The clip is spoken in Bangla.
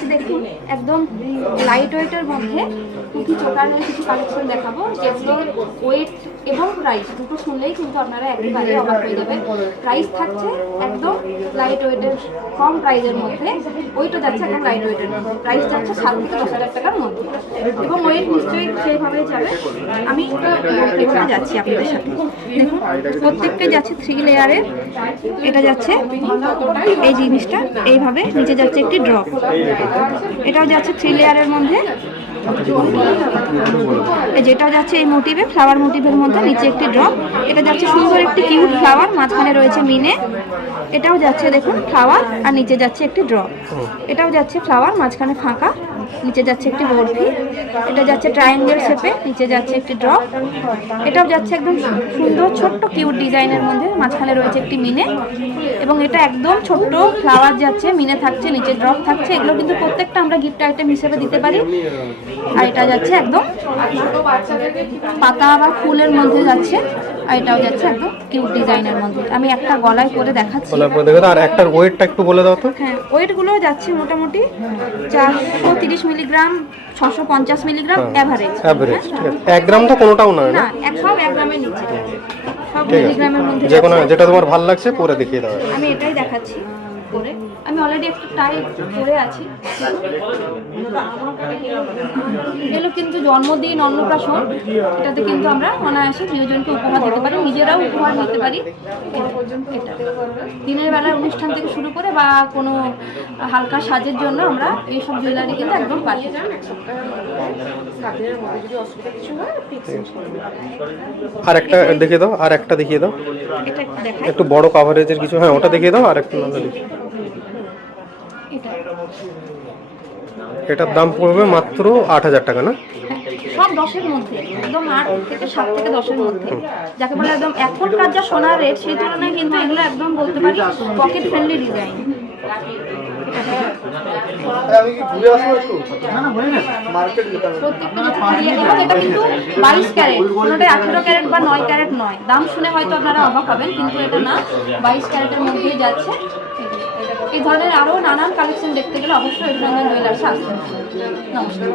আজ দেখুন একদম লাইট ওয়েটের মধ্যে পুঁথি চোকানের কিছু কালেকশন দেখাবো, যেগুলোর ওয়েট এবং প্রাইস দুটো শুনলেই কিন্তু আপনারা একেবারে অবাক হয়ে যাবেন। প্রাইস থাকছে একদম লাইট ওয়েটের কম প্রাইসের মধ্যে, ওইটা যাচ্ছে একদম লাইট ওয়েটের মধ্যে, প্রাইস যাচ্ছে 7 থেকে 10,000 টাকার মধ্যে এবং ওয়েট নিশ্চয়ই সেইভাবেই যাবে। আমি এখানে যাচ্ছি আপনাদের সাথে, দেখুন প্রত্যেকটা যাচ্ছে 3 লেয়ারের। এটা যাচ্ছে এই জিনিসটা এইভাবে নিচে যাচ্ছে একটি ড্রপ, এটাও যাচ্ছে 3 লেয়ারের মধ্যে, যেটাও যাচ্ছে এই মোটিভে ফ্লাওয়ার মোটিভের মধ্যে নিচে একটি ড্রপ। এটা যাচ্ছে সুন্দর একটি কিউট ফ্লাওয়ার, মাঝখানে রয়েছে মিনে। এটাও যাচ্ছে দেখুন ফ্লাওয়ার আর নিচে যাচ্ছে একটি ড্রপ। এটাও যাচ্ছে ফ্লাওয়ার, মাঝখানে ফাঁকা, নিচে যাচ্ছে একটি বরফি। এটা যাচ্ছে ট্রায়াঙ্গেল শেপে, নিচে যাচ্ছে একটি ড্রপ। এটাও যাচ্ছে একদম সুন্দর ছোট্ট কিউট ডিজাইনের মধ্যে, মাঝখানে রয়েছে একটি মিনে। এবং এটা একদম ছোট্ট ফ্লাওয়ার যাচ্ছে, মিনে থাকছে, নিচে ড্রপ থাকছে। এগুলো কিন্তু প্রত্যেকটা আমরা গিফট আইটেম হিসেবে দিতে পারি। আর এটা যাচ্ছে একদম পাতা বা ফুলের মধ্যে যাচ্ছে, আর এটাও যাচ্ছে একদম কিউট ডিজাইনের মধ্যে। আমি একটা গলায় করে দেখাচ্ছি, আর একটার ওয়েটটা একটু বলে দাও তো। হ্যাঁ, ওয়েটগুলো যাচ্ছে মোটামুটি 430 মিলিগ্রাম, 650 মিলিগ্রাম এভারেজ। ঠিক আছে, 1 গ্রাম তো কোনোটাও নয় না, সব 1 গ্রামের নিচে, সব মিলিগ্রামের মধ্যে। যে কোনো যেটা তোমার ভালো লাগছে পরে দেখিয়ে দাও। আমি এটাই দেখাচ্ছি পরে, আমি অলরেডি একটা টাই পরে আছি। এগুলো কিন্তু জন্মদিন, অন্নপ্রাশন, এটাতে কিন্তু আমরা অনায়াসে প্রিয়জনকে উপহার দিতে পারি, নিজেরাও উপহার নিতে পারি। এটা দিনের বেলার অনুষ্ঠান থেকে শুরু করে বা কোনো হালকা সাজের জন্য আমরা এইসব জুয়েলারি কিন্তু একদম পাই। আর একটা দেখিয়ে দাও, আর একটা দেখিয়ে দাও, এটা একটু দেখাই, একটু বড় কভারেজের কিছু। হ্যাঁ, ওটা দেখিয়ে দাও। আর একটু নাহলে দেখি, এটার দাম পড়বে মাত্র 8,000 টাকা না? সব 10-এর মধ্যে, একদম 8 থেকে 7 থেকে 10-এর মধ্যে, যাকে বলে একদম এখনকার যা সোনার রেট সেই তুলনায় কিন্তু এগুলো একদম বলতে পারি পকেট ফ্রেন্ডলি ডিজাইন। এটা কিন্তু 22 ক্যারেট, কোনোটাই 18 ক্যারেট বা 9 ক্যারেট নয়। দাম শুনে হয়তো আপনারা অবাক হবেন, কিন্তু এটা না, 22 ক্যারেটের মধ্যেই যাচ্ছে। এই ধরনের আরো নানান কালেকশন দেখতে গেলে অবশ্যই অভিনন্দন জুয়েলার্সে আসতে হবে। নমস্কার।